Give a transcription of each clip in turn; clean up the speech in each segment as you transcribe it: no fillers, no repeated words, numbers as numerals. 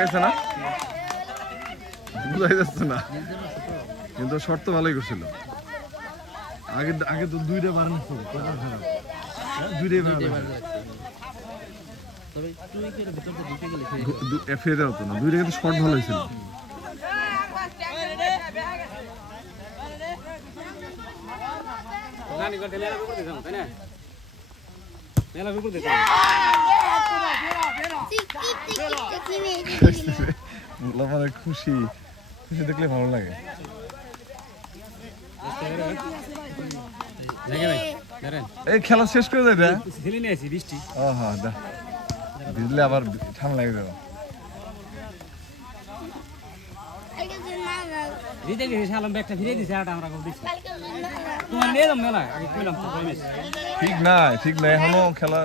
গেছে না বোঝাই যাচ্ছে না কিন্তু শর্ট তো ভালোই করছিল আগে আগে তো দুইটা বার না দুইটাই বার তবে তুই কি এর ভিতর দিয়ে ঢুকে গেলে ফেরে হতো না দুইটা কিন্তু শর্ট ভালো হয়েছিল নানি করতে মেলা উপর দিতাম তাই না মেলা উপর দিতাম মানে খুশি খুশি দেখলে ভালো লাগে এই খেলা শেষ করে দেয় না ছেলে নিয়ে আসি বৃষ্টি ও হ্যাঁ দা ভিজলে আবার ঠান্ডা লাগে যাবে দিতে গেছে শালম ব্যাগটা ফিরে দিছে আর আমরা কল দিছি তোমার নিয়ে যাম মেলা আগে কইলাম তো প্রমিস ঠিক নাই এখনো খেলা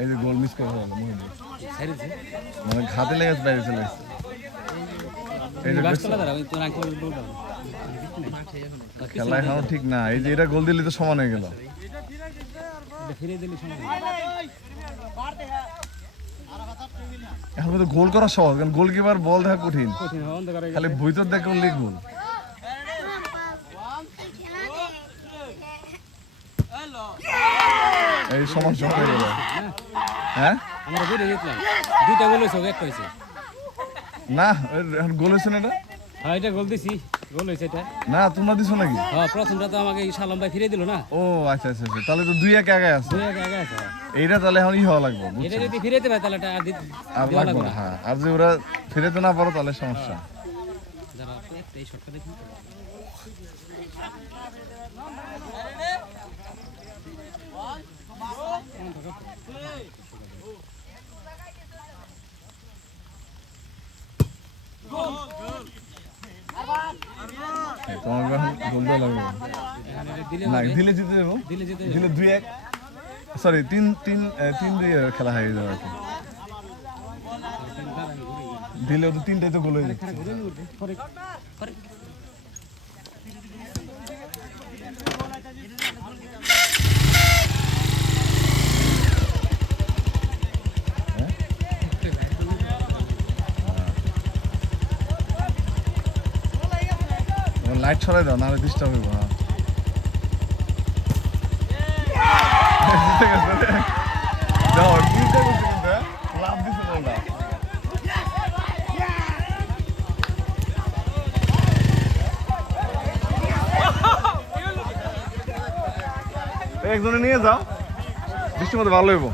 এই যে গোল মিস করে হলো মানে ঘাতে লেগেছে বাইরে চলে এসেছে এই যে বাসতলা দাঁড়া ওই তোর আঙ্কেল বলবো খেলা এখনো ঠিক না এই যে এটা গোল দিলে তো সমান হয়ে গেল এটা ফিরে দিলে সময় এখন তো গোল করা সহজ কারণ গোলকিপার বল দেখা কঠিন কঠিন অন্ধকারে খালি ভিতর দেখে করলে গোল এই সমান সমান হয়ে গেল হ্যাঁ আমরা বেরিয়ে গেছিলাম দুইটা গোল হয়েছে একটা হয়েছে না এখন গোল হয়েছে না এটা হ্যাঁ এটা গোল দিছি গোল হয়েছে এটা না তোমরা দিছো নাকি হ্যাঁ প্রথমটা তো আমাকে শালম ভাই ফিরে দিল না ও আচ্ছা আচ্ছা তাহলে তো 2-1 আগে আছে দুই আগে আছে এইটা তাহলে এখন হওয়া লাগবে এটা যদি ফিরে দেবে তাহলে এটা আর লাগবে না হ্যাঁ আর যে ওরা ফিরেতে না পারো তাহলে সমস্যা যারা এই শটটা দেখুন তোমাকে গোল দেওয়া লাগবে না দিলে জিতে যাবো দিলে 2-1 সরি 3-2 খেলা হয়ে যাবে আর কি দিলে তো তিনটাই তো গোল হয়ে যাচ্ছে লাইট ছড়াই দাও নাহলে ডিস্টার্ব হইব যাও দুইটা করছে কিন্তু লাভ দিছে বলটা একজনে নিয়ে যাও বৃষ্টির মধ্যে ভালো হইব